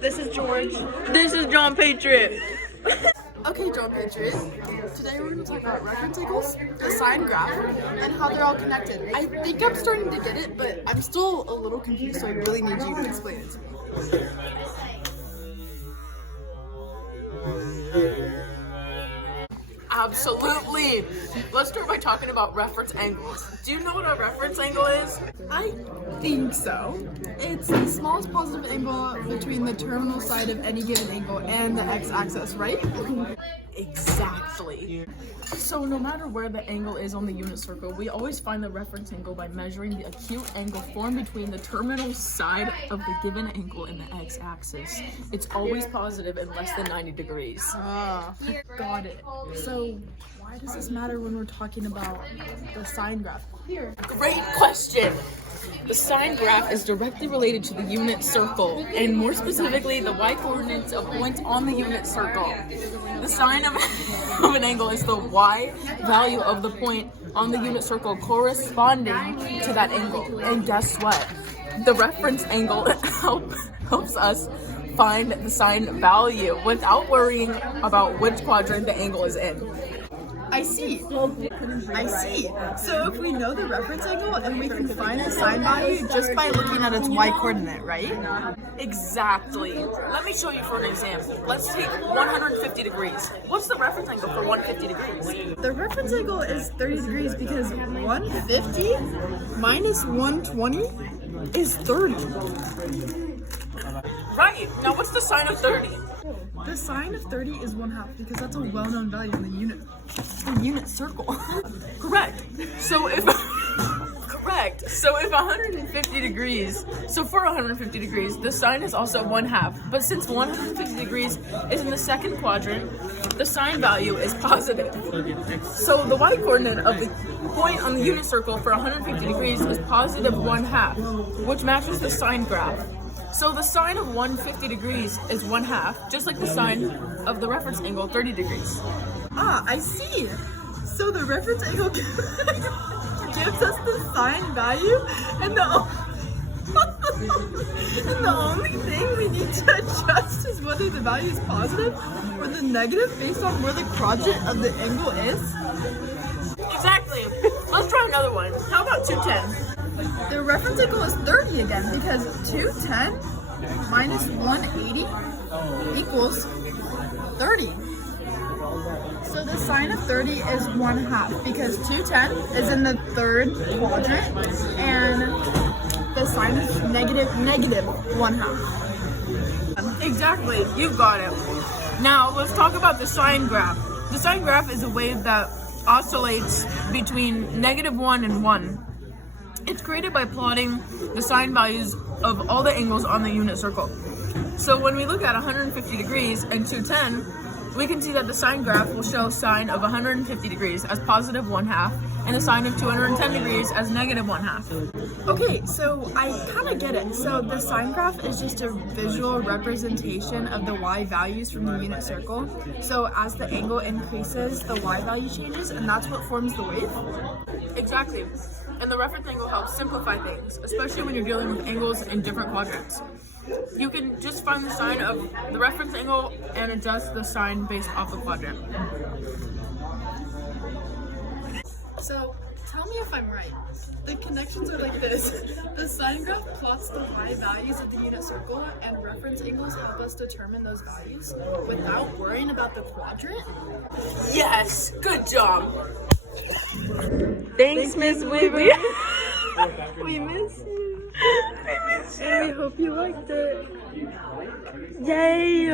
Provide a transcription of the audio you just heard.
This is George. This is John Patriot. Okay, John Patriot. Today we're going to talk about reference angles, the sine graph, and how they're all connected. I think I'm starting to get it, but I'm still a little confused, so I really need you to explain it to me. Absolutely. Let's start by talking about reference angles. Do you know what a reference angle is? I think so. It's the smallest positive angle between the terminal side of any given angle and the x-axis, right? Exactly. So no matter where the angle is on the unit circle, we always find the reference angle by measuring the acute angle formed between the terminal side of the given angle and the x-axis. It's always positive and less than 90 degrees. Got it. So why does this matter when we're talking about the sine graph? Great question. The sine graph is directly related to the unit circle, and more specifically, the y-coordinates of points on the unit circle. The sine of an angle is the y value of the point on the unit circle corresponding to that angle. And guess what? The reference angle helps us find the sine value without worrying about which quadrant the angle is in. I see. So if we know the reference angle and we can find the sine value just by looking at its y-coordinate, right? Exactly. Let me show you for an example. Let's take 150 degrees. What's the reference angle for 150 degrees? The reference angle is 30 degrees because 150 minus 120 is 30. Right. Now what's the sine of 30? The sine of 30 is 1/2 because that's a well-known value in the unit circle. Correct. So if 150 degrees, so for 150 degrees, the sine is also 1/2. But since 150 degrees is in the second quadrant, the sine value is positive. So the y-coordinate of the point on the unit circle for 150 degrees is positive 1/2, which matches the sine graph. So the sine of 150 degrees is 1/2, just like the sine of the reference angle 30 degrees. I see. So the reference angle gives us the sine value, and the only thing we need to adjust is whether the value is positive or the negative based on where the quadrant of the angle is. Exactly. Let's try another one. How about 210? The reference angle is 30 again because 210 minus 180 equals 30. So the sine of 30 is 1/2 because 210 is in the third quadrant and the sine is negative 1/2. Exactly. You got it. Now let's talk about the sine graph. The sine graph is a wave that oscillates between -1 and 1. It's created by plotting the sine values of all the angles on the unit circle. So when we look at 150 degrees and 210, we can see that the sine graph will show sine of 150 degrees as positive 1/2 and the sine of 210 degrees as negative 1/2. Okay, so I kind of get it. So the sine graph is just a visual representation of the y values from the unit circle. So as the angle increases, the y value changes, and that's what forms the wave? Exactly. And the reference angle helps simplify things, especially when you're dealing with angles in different quadrants. You can just find the sine of the reference angle and adjust the sine based off the quadrant. So tell me if I'm right. The connections are like this. The sine graph plots the y values of the unit circle, and reference angles help us determine those values without worrying about the quadrant? Yes, good job. Thanks, Miss Wiggly. We miss you. And we hope you liked it. Yay!